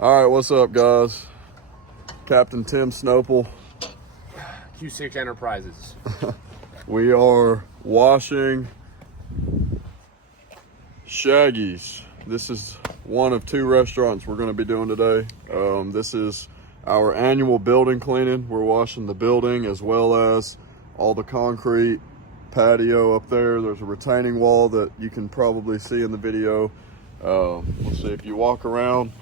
All right, what's up, guys? Captain Tim Snopel. Q6 Enterprises. We are washing Shaggy's. This is one of two restaurants we're going to be doing today. This is our annual building cleaning. We're washing the building as well as all the concrete patio up there. There's a retaining wall that you can probably see in the video. We'll see if you walk around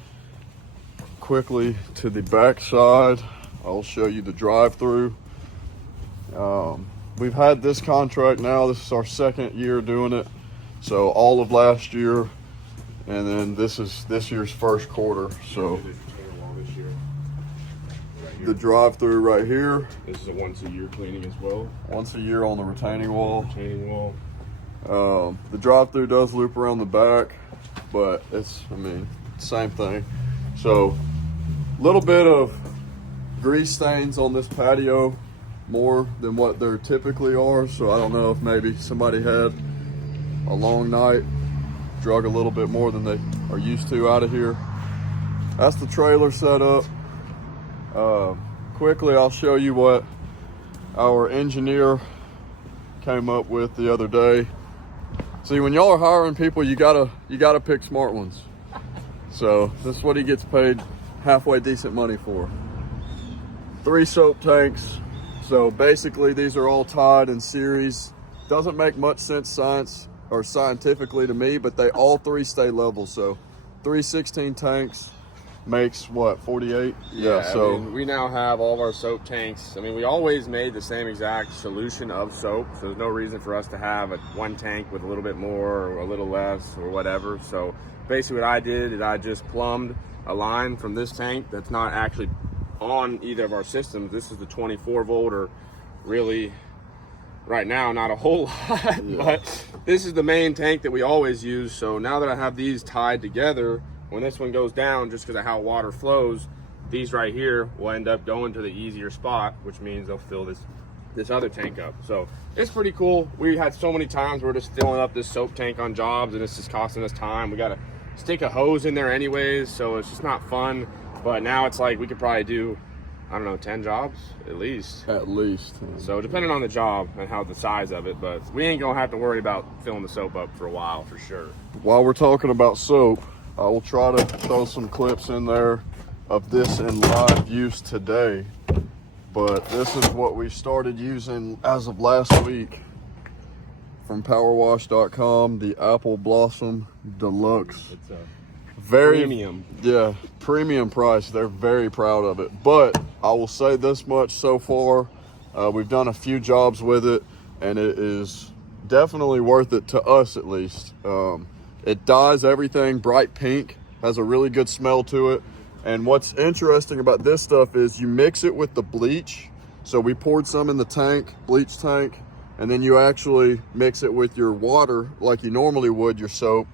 quickly to the back side. I'll show you the drive-through. We've had this contract now. This is our second year doing it. So all of last year, and then this is this year's first quarter. So the drive-through right here. This is a once-a-year cleaning as well. Once a year on the retaining wall. The drive-through does loop around the back, but it's, same thing. So a little bit of grease stains on this patio, more than what there typically are. So I don't know if maybe somebody had a long night, drug a little bit more than they are used to out of here. That's the trailer set up. Quickly, I'll show you what our engineer came up with the other day. See, when y'all are hiring people, you gotta pick smart ones. So this is what he gets paid halfway decent money for. 3 soap tanks. So basically these are all tied in series. Doesn't make much sense scientifically to me, but they all 3 stay level. So 3 16 tanks makes what, 48? Yeah, so we now have all of our soap tanks. We always made the same exact solution of soap, so there's no reason for us to have one tank with a little bit more or a little less or whatever. So basically what I did is I just plumbed a line from this tank that's not actually on either of our systems. This is the 24 volt, or really right now not a whole lot, but this is the main tank that we always use. So now that I have these tied together, when this one goes down, just because of how water flows, these right here will end up going to the easier spot, which means they'll fill this other tank up. So it's pretty cool. We had so many times we're just filling up this soap tank on jobs and it's just costing us time. We got to stick a hose in there anyways, so it's just not fun. But now it's like we could probably do, I don't know, 10 jobs at least. So depending on the job and how the size of it, but we ain't gonna have to worry about filling the soap up for a while for sure. While we're talking about soap, I will try to throw some clips in there of this in live use today. But this is what we started using as of last week from powerwash.com, the Apple Blossom Deluxe. It's a very premium. Yeah, premium price. They're very proud of it. But I will say this much so far, we've done a few jobs with it, and it is definitely worth it to us, at least. It dyes everything bright pink, has a really good smell to it. And what's interesting about this stuff is you mix it with the bleach. So we poured some in the tank, bleach tank, and then you actually mix it with your water like you normally would your soap.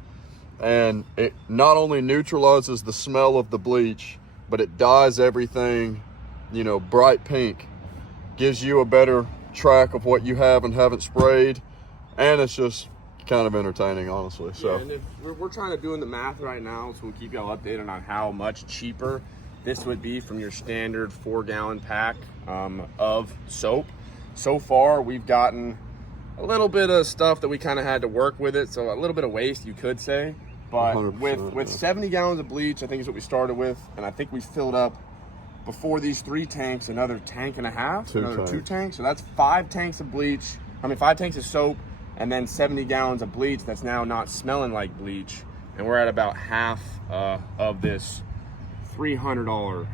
And it not only neutralizes the smell of the bleach, but it dyes everything, bright pink. Gives you a better track of what you have and haven't sprayed. And it's just kind of entertaining, honestly. So, and if we're trying to do the math right now, so we'll keep y'all updated on how much cheaper this would be from your standard 4-gallon pack of soap. So far, we've gotten a little bit of stuff that we kind of had to work with it, so a little bit of waste, you could say. But with 70 gallons of bleach, I think is what we started with, and I think we filled up before these 3 tanks another tank and a half, another 2 tanks. So that's 5 tanks of bleach. 5 tanks of soap, and then 70 gallons of bleach that's now not smelling like bleach. And we're at about half of this $300.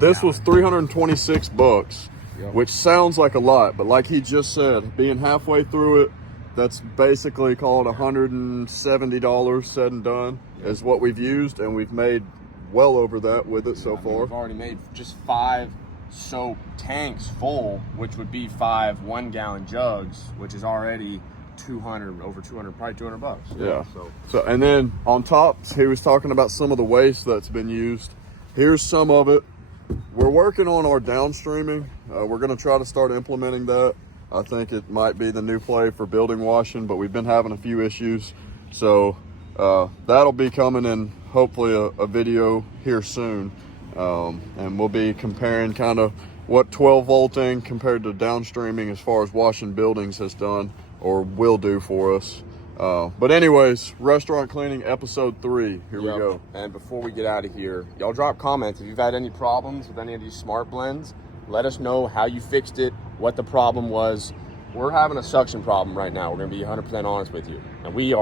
This was $326, which sounds like a lot, but like he just said, being halfway through it, that's basically called $170 said and done is what we've used, and we've made well over that with it so far. We've already made just 5 soap tanks full, which would be 5 1-gallon jugs, which is already over 200, probably $200. Yeah. So and then on top, he was talking about some of the waste that's been used. Here's some of it. We're working on our downstreaming. We're going to try to start implementing that. I think it might be the new play for building washing, but we've been having a few issues. So that'll be coming in hopefully a video here soon. And we'll be comparing kind of what 12 volting compared to downstreaming as far as washing buildings has done or will do for us. But anyways, restaurant cleaning episode 3. Here we go. And before we get out of here, y'all drop comments if you've had any problems with any of these smart blends. Let us know how you fixed it, what the problem was. We're having a suction problem right now. We're gonna be 100% honest with you, and we're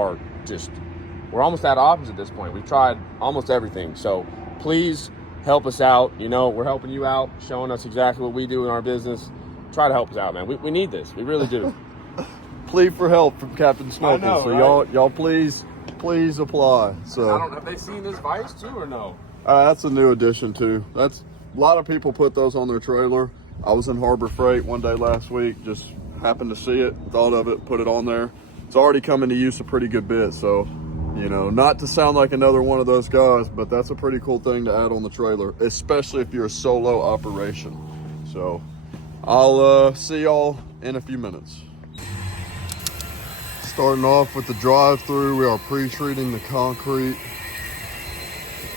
almost at options at this point. We've tried almost everything, so please help us out. You know, we're helping you out, showing us exactly what we do in our business. Try to help us out, man. We need this. We really do. Plea for help from Captain Smokel. I know, so right? y'all please apply. So Have they seen this Vice too or no? that's a new addition too. That's a lot of people put those on their trailer. I was in Harbor Freight one day last week, just happened to see it, thought of it, put it on there. It's already come into use a pretty good bit. So, you know, not to sound like another one of those guys, but that's a pretty cool thing to add on the trailer, especially if you're a solo operation. So I'll see y'all in a few minutes. Starting off with the drive-through, we are pre-treating the concrete.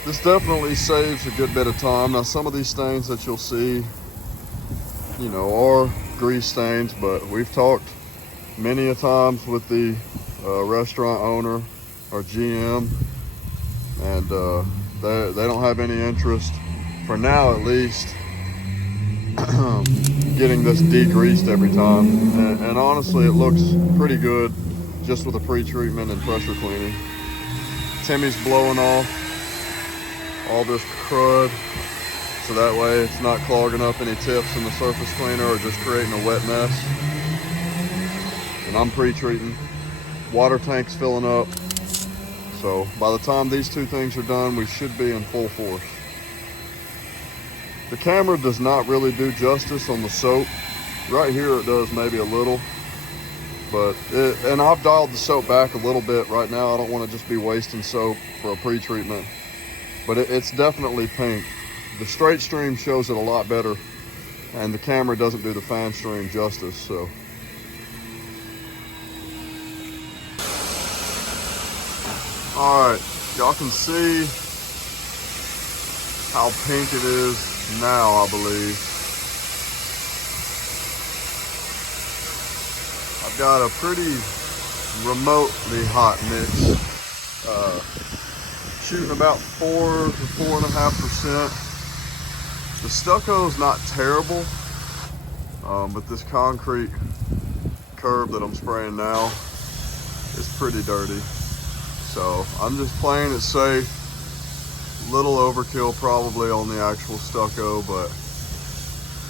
This definitely saves a good bit of time. Now, some of these stains that you'll see, you know, are grease stains, but we've talked many a times with the restaurant owner or GM, and they don't have any interest, for now at least, getting this degreased every time. And honestly, it looks pretty good just with the pre-treatment and pressure cleaning. Timmy's blowing off all this crud, so that way it's not clogging up any tips in the surface cleaner or just creating a wet mess. And I'm pre-treating. Water tank's filling up. So by the time these two things are done, we should be in full force. The camera does not really do justice on the soap. Right here it does maybe a little, but and I've dialed the soap back a little bit right now. I don't want to just be wasting soap for a pre-treatment, but it's definitely pink. The straight stream shows it a lot better, and the camera doesn't do the fan stream justice. So all right, y'all can see how pink it is now, I believe. I've got a pretty remotely hot mix, shooting about 4 to 4.5%. The stucco's not terrible, but this concrete curb that I'm spraying now is pretty dirty. So I'm just playing it safe. Little overkill probably on the actual stucco, but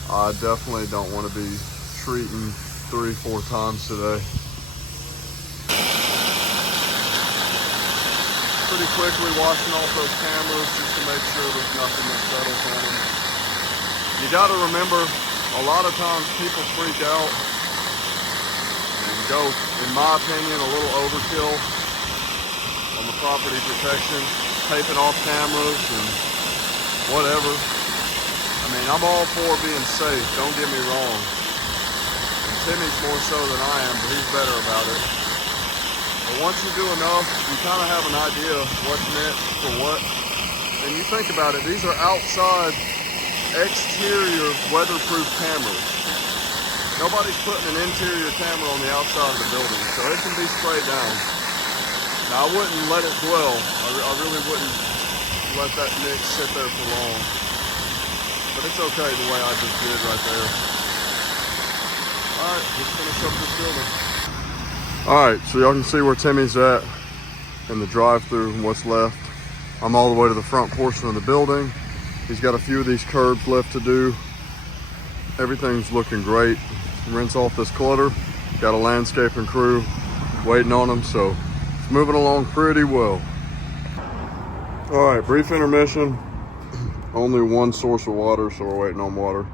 I definitely don't want to be treating 3-4 times today. Pretty quickly washing off those cameras just to make sure there's nothing that settles on them. You got to remember, a lot of times people freak out and go, in my opinion, a little overkill on the property protection, taping off cameras and whatever. I mean, I'm all for being safe, don't get me wrong. And Timmy's more so than I am, but he's better about it. But once you do enough, you kind of have an idea what's meant for what. And you think about it, these are outside, exterior, weatherproof cameras. Nobody's putting an interior camera on the outside of the building, so it can be sprayed down. Now, I wouldn't let it dwell. I really wouldn't let that mix sit there for long. But it's okay the way I just did right there. All right, let's finish up this building. All right, so y'all can see where Timmy's at in the drive-through and what's left. I'm all the way to the front portion of the building. He's got a few of these curbs left to do. Everything's looking great. Rinse off this clutter. Got a landscaping crew waiting on him, so it's moving along pretty well. All right, brief intermission. Only one source of water, so we're waiting on water.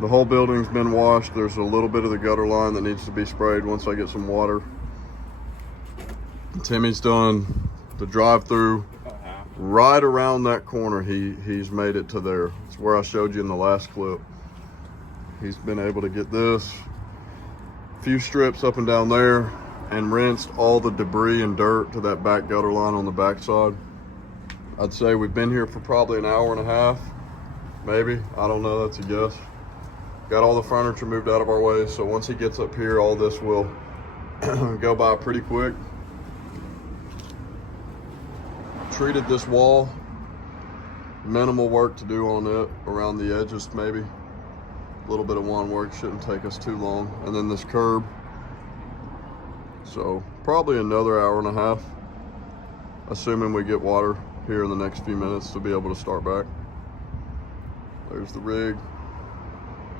The whole building's been washed. There's a little bit of the gutter line that needs to be sprayed once I get some water. Timmy's done the drive-through. Right around that corner, he's made it to there. It's where I showed you in the last clip. He's been able to get this. A few strips up and down there. and rinsed all the debris and dirt to that back gutter line on the backside. I'd say we've been here for probably an hour and a half, maybe. I don't know, that's a guess. Got all the furniture moved out of our way, so once he gets up here, all this will go by pretty quick. Treated this wall. Minimal work to do on it, around the edges maybe. A little bit of wand work, shouldn't take us too long. And then this curb. So probably another hour and a half, assuming we get water here in the next few minutes to be able to start back. There's the rig.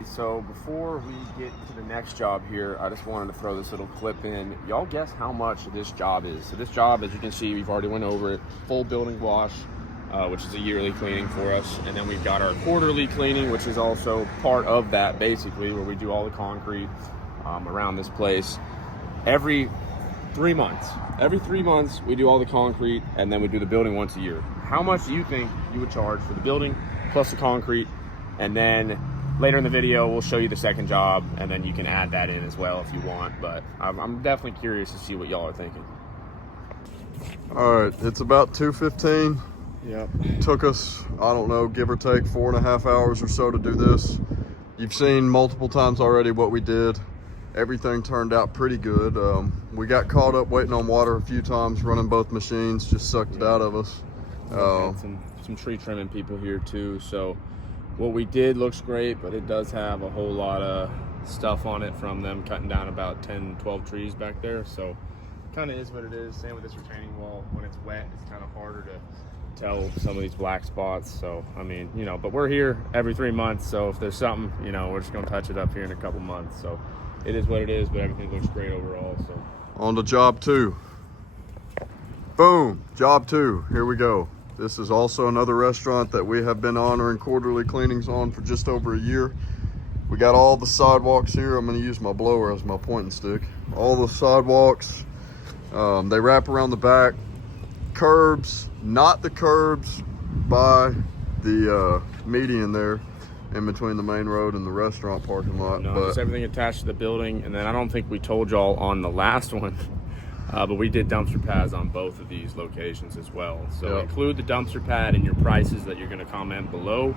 So before we get to the next job here, I just wanted to throw this little clip in. Y'all guess how much this job is. So this job, as you can see, we've already went over it. Full building wash, which is a yearly cleaning for us. And then we've got our quarterly cleaning, which is also part of that, basically, where we do all the concrete around this place. Every 3 months. Every 3 months, we do all the concrete, and then we do the building once a year. How much do you think you would charge for the building plus the concrete? And then later in the video, we'll show you the second job, and then you can add that in as well if you want. But I'm definitely curious to see what y'all are thinking. All right, it's about 2:15. Yep. Took us, I don't know, give or take 4.5 hours or so to do this. You've seen multiple times already what we did. Everything turned out pretty good. We got caught up waiting on water a few times, running both machines, just sucked it out of us. Some tree trimming people here too. So what we did looks great, but it does have a whole lot of stuff on it from them cutting down about 10, 12 trees back there. So kind of is what it is. Same with this retaining wall. When it's wet, it's kind of harder to tell some of these black spots. So, I mean, you know, but we're here every 3 months. So if there's something, you know, we're just going to touch it up here in a couple months. So it is what it is, but everything looks great overall. So on to job 2. Boom, job 2, here we go. This is also another restaurant that we have been honoring quarterly cleanings on for just over a year. We got all the sidewalks here. I'm gonna use my blower as my pointing stick. All the sidewalks, they wrap around the back. Curbs, not the curbs by the median there in between the main road and the restaurant parking lot. No, but it's everything attached to the building. And then I don't think we told y'all on the last one, but we did dumpster pads on both of these locations as well. So include the dumpster pad in your prices that you're going to comment below,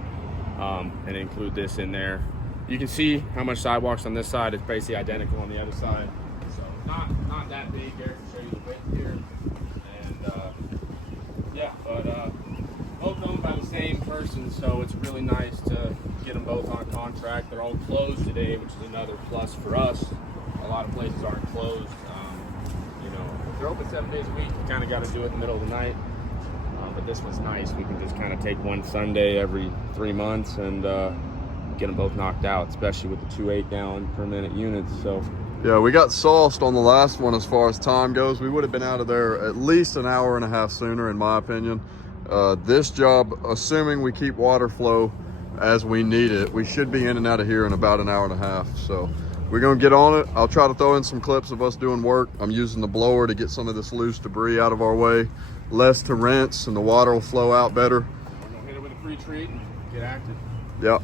and include this in there. You can see how much sidewalks on this side is basically identical on the other side. So not that big there to show you the width here. And yeah, but both owned by the same person, so it's really nice to get them both on contract. They're all closed today, which is another plus for us. A lot of places aren't closed. You know, if they're open 7 days a week, you kind of got to do it in the middle of the night. But this one's nice. We can just kind of take one Sunday every 3 months and get them both knocked out, especially with the 2 8-gallon per minute units. So yeah, we got sauced on the last one as far as time goes. We would have been out of there at least an hour and a half sooner, in my opinion. This job, assuming we keep water flow as we need it, we should be in and out of here in about an hour and a half. So we're gonna get on it. I'll try to throw in some clips of us doing work. I'm using the blower to get some of this loose debris out of our way. Less to rinse and the water will flow out better. we're gonna hit it with a pre-treat and get active. Yep.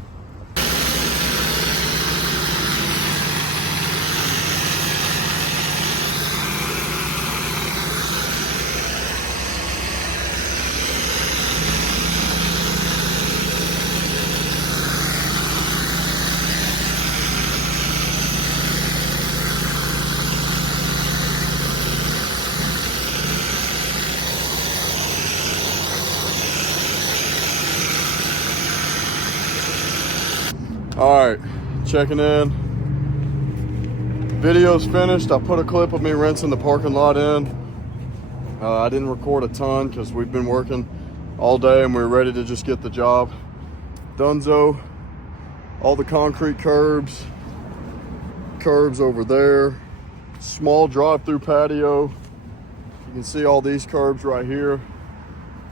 All right, checking in. Video's finished. I put a clip of me rinsing the parking lot in. I didn't record a ton because we've been working all day and we're ready to just get the job donezo. All the concrete curbs over there. Small drive-through patio. You can see all these curbs right here.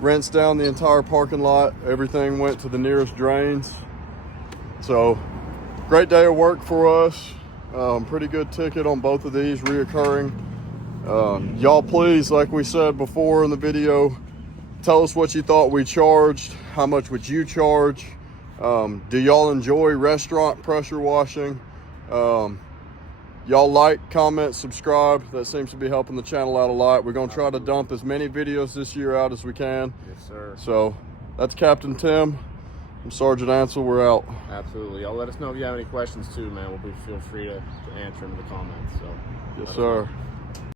Rinsed down the entire parking lot. Everything went to the nearest drains. So, great day of work for us. Pretty good ticket on both of these, reoccurring. Y'all please, like we said before in the video, tell us what you thought we charged. How much would you charge? Do y'all enjoy restaurant pressure washing? y'all like, comment, subscribe. That seems to be helping the channel out a lot. We're going to try to dump as many videos this year out as we can. Yes, sir. So that's Captain Tim. I'm Sergeant Ansel. We're out. Absolutely. Y'all let us know if you have any questions too, man. Feel free to answer them in the comments. So Yes, sir.